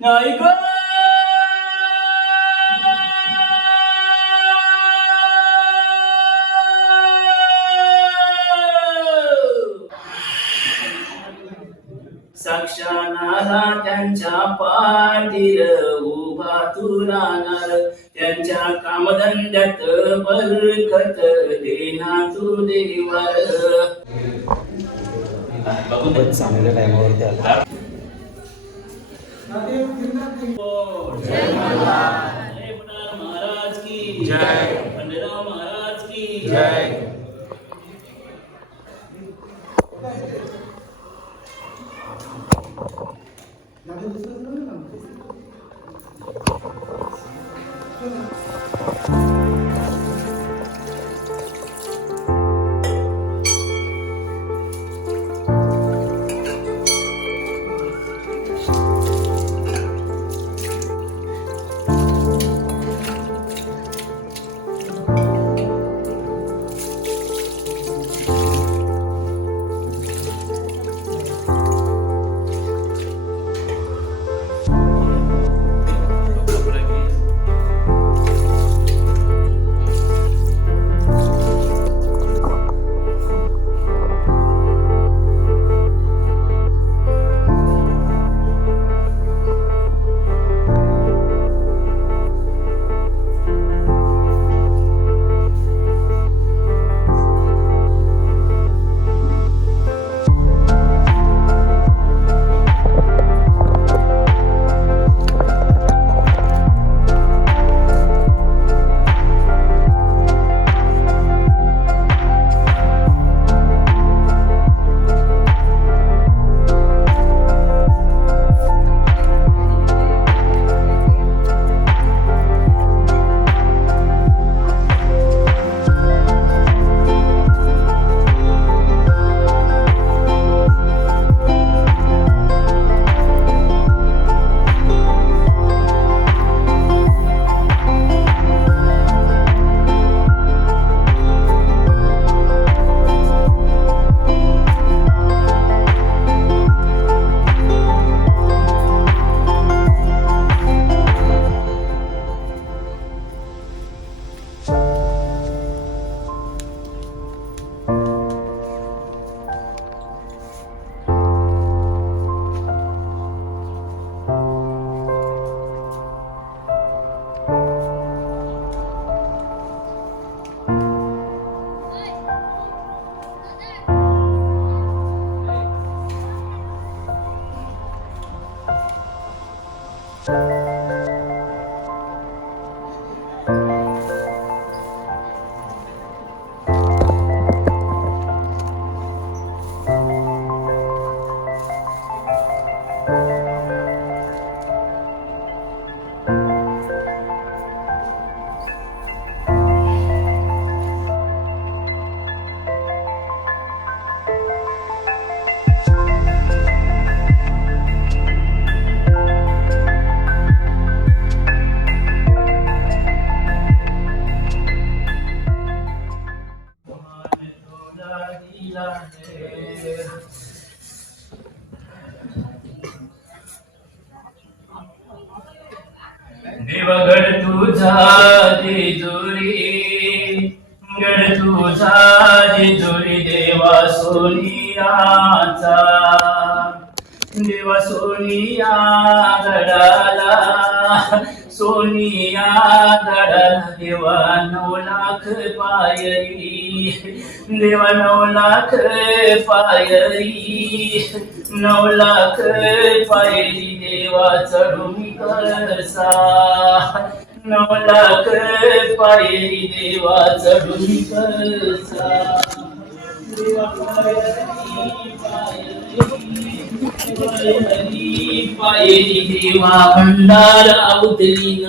ऐक साक्षानाला त्यांच्या पाठील उभा तू राहणार त्यांच्या कामधंद्यात बरकत देना तू देवार. खूपच चांगल्या टायमावरती आला. महाराज की जय महाराज की जय देवगड तुझा दिजुरी गड तुझा जेजुरी देवा सोनियाचा. सोनिया घडाला सोनिया गडाला देवा नऊ लाख पायरी देवा नऊ लाख पायरी नऊ लाख पायरी देवा चढून करसा नऊ लाख पायरी देवा चढून करसा. देवा पायरी पायरी. देवा भंडारा उतरीन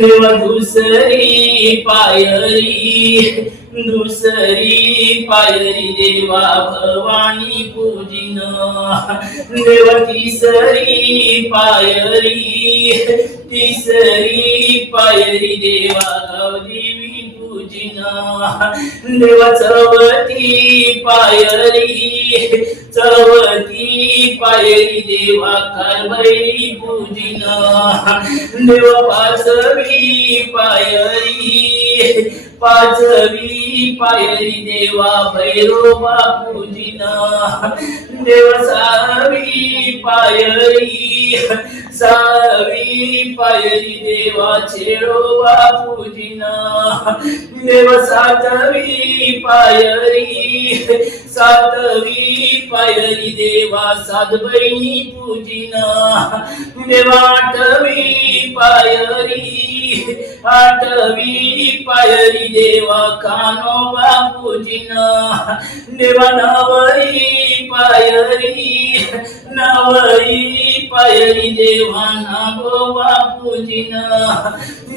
देवा दुसरी पायरी दुसरी पायरी देवा भवानी पूजिन देवा तिसरी पायरी तिसरी पायरी देवा गौरी देव चवती पायरी चवती पायरी देवा कारभारी पूजिना देव पाचवी पायरी पाचवी पायरी देवा भैरोबा पूजिना देव सावी पायरी सहावी पायरी देवा छेडोबा पूजिन देवा सातवी पायरी सातवी पायरी देवा सात बहिणी पूजिन देवा आठवी पायरी आठवी पायरी देवा कानोबा पूजिन देवा नवई पायरी पायली देवाना गो नागोबा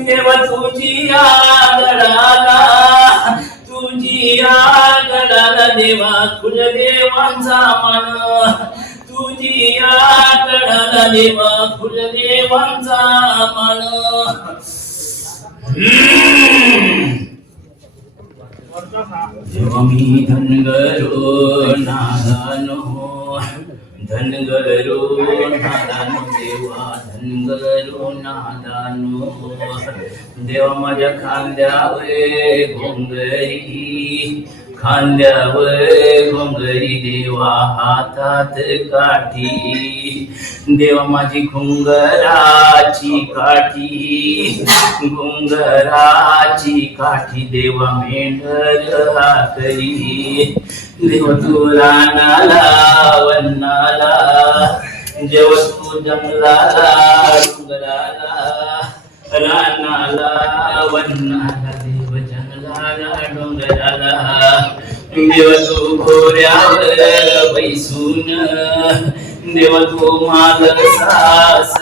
देव तुझी आगडाला तुझी आगडाला देवा कुलदेवांचा मान. तुझी आगडाला देवा कुलदेवांचा मान. जेव्हा मी धनगरो नादानो हो, धनगरो नादानो देवा धनगरो नादानो देवा माझ्या खांद्यावर घोंगरी खांद्यावर घोंगरी देवा हातात काठी देवा माझी घुंगराची काठी घुंगराची काठी देवा मेंढर करी देव तुला नाला जेव तू जंगलाला डोंगराला रानाला वनाला देव जंगलाला डोंगराला देवतो तू बैसून देवतो मालसा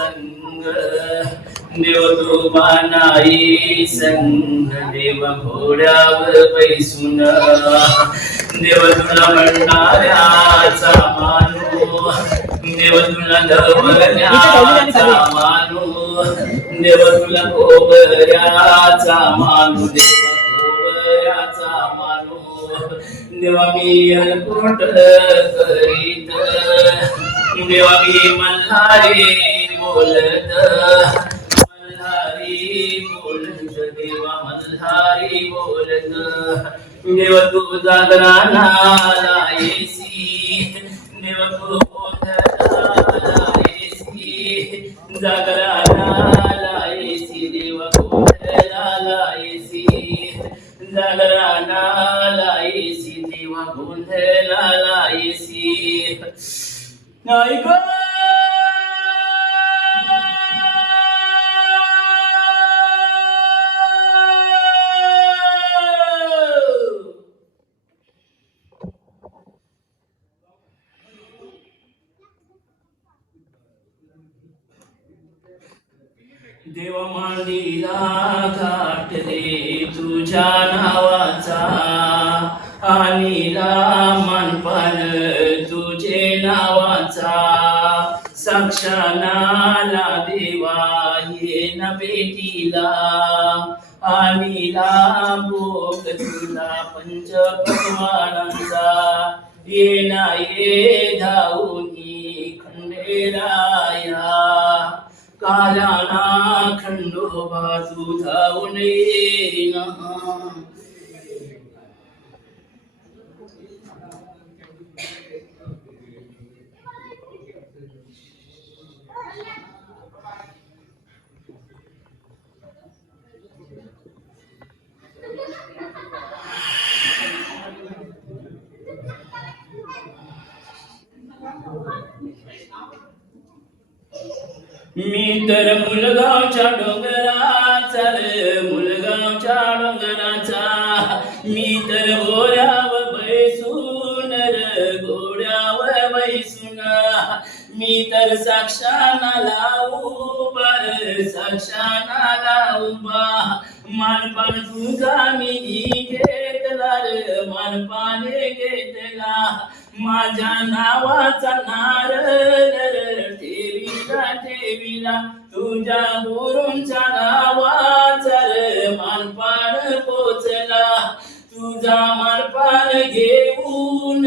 देव तू संग देव घोड्यावर बैसून. देव तुला म्हणणाऱ्याचा मानू. देव तुला धवल्याचा मानू. देव तुला कोबऱ्याचा मानू. देव कोबऱ्याचा मानू. देवा मी अनकुट करीत. देवा मी मल्हारी बोलत. हरी बोलत देवा मल्हारी बोलत देव तू जागरानाला येसी देव तू गोंधळाला येसी जागरानाला येसी देव गोंधळाला येसी जागरानाला देव मांडीला घाट रे तुझ्या नावाचा. आणीला मानपान तुझे नावाचा. साक्षानाला देवा ये न भेटीला आणीला भोग तुला पंच भगवानांचा ये ना ये धावनी खंडेराया. कालाना खंडोबा तुझा उनेना मी तर मुलगावच्या डोंगराचा रे, मुलगावच्या डोंगराचा. मी तर गोऱ्यावर बैसून र घोड्यावर बैसून. मी तर साक्षाना उभा रे, साक्षाना उभा मानपान तुझा मी घेतला रे मानपाने घेतला. माझ्या नावाचा नारळ ठेवीला ठेवीला. तुझ्या गुरूंच्या नावाचा रे मानपान पोचला. तुझा मानपान घेऊन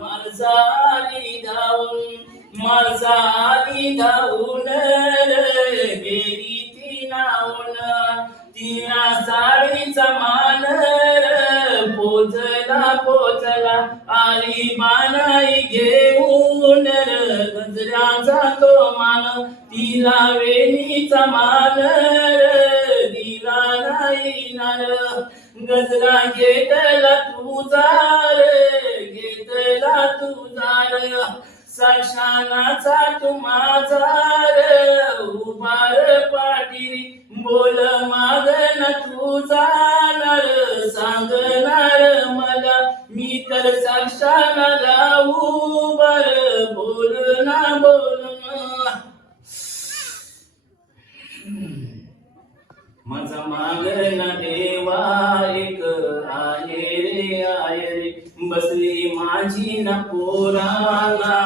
माणसा आली धावून माणसा आली धावून गेली ती नावून तिला साडीचा मान र पोचला पोचला आली मानाई घेऊन र गजऱ्याचा तो मान तिला वेणीचा मान दिला नाही नार. गजरा घेतला तुझा रे घेतला तुझा सशानाचा तू माझा र उभार पाटील बोल माग न तू जाणार सांगणार मला मी तर साक्षाला उभार बोल ना बोल ना. माझा माग ना देवा एक आहे रे आहे रे. बसली माझी ना पोराला.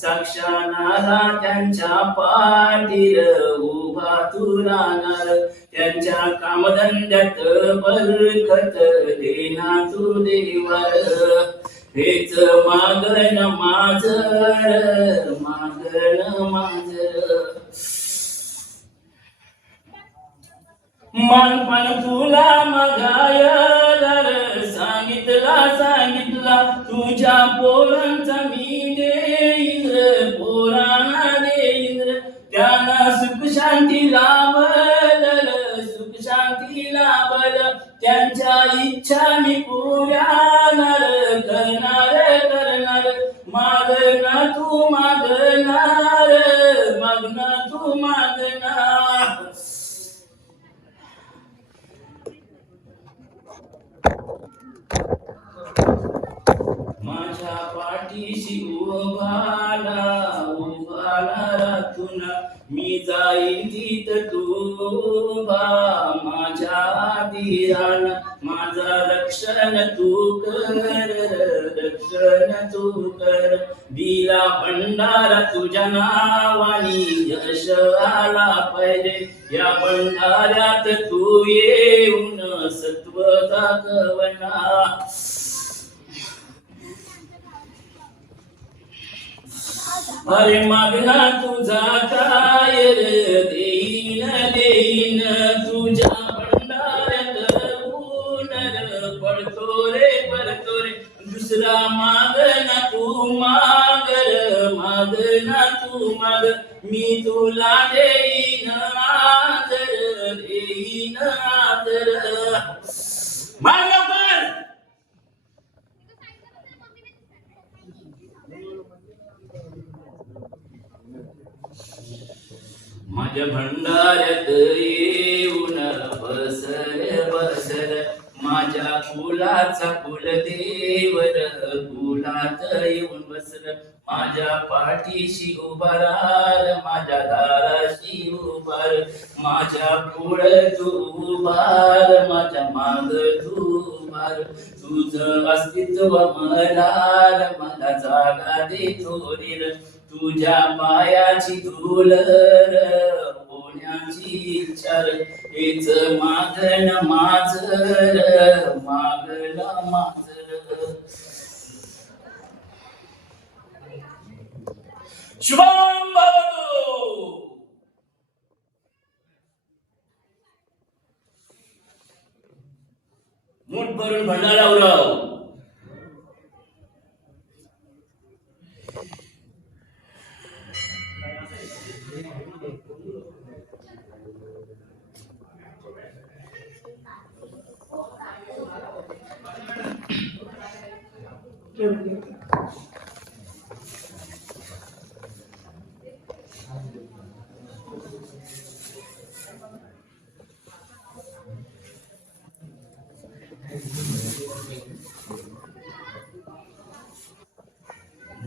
साक्षानाला त्यांच्या पाठीर उभा तू राहणार त्यांच्या कामधंद्यात बरकत देना तू देवार. हेच मागण माझर मागण माझ. मानपण तुला मगायला सांगितला सांगितला तुझ्या पोरांचा मी दे सुख शांती लाभल सुख शांती लाभल. त्यांच्या इच्छा मी पुऱ्याणार करणार करणार. मागना तू मागणार मागना तू मागणार. माझ्या पाठीशी उभा सत्व दाखवना अरे मागना तुझा काय रे देईन देईन तुझ्या भंडाऱ्यात ऊन र पडतो रे पडतो रे दुसरा मागना तू माग र मागना तू माग मी तुला देईन आदर देईन आदर माग लवकर! माझ्या भंडाऱ्यात येऊन बसर बसर. माझ्या कुलाचा कुलदेवर कुलात येऊन बसर माझ्या पाठीशी उभार माझ्या दाराशी उभार. माझ्या पुढ तू उभार माझ्या माग तू उभार. तुझं अस्तित्व मला मला जागा दे थोरील तुझ्या पायाची धूल होण्याची इच्छा हेच मागण माझ र, माझ र. शुभम भवतु मूठ भरून भंडारा उरव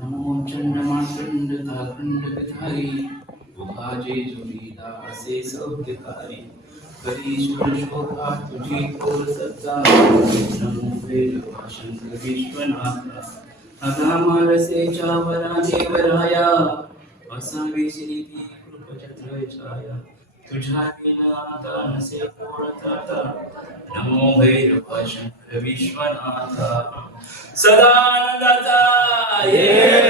नमो चंडमाचंड काखंड कथारी उभाजे असे सौख्यकारी करी शोभा तुझी थोर सत्ता नमो शंकर भाषण विश्वनाथा अगामारसेच्या वरा देवराया असावी श्री ती कृपचंद्र छाया तुझ्या विना नसे कोणता नमो भैरवा शंकर विश्वनाथ सदानंदाता ये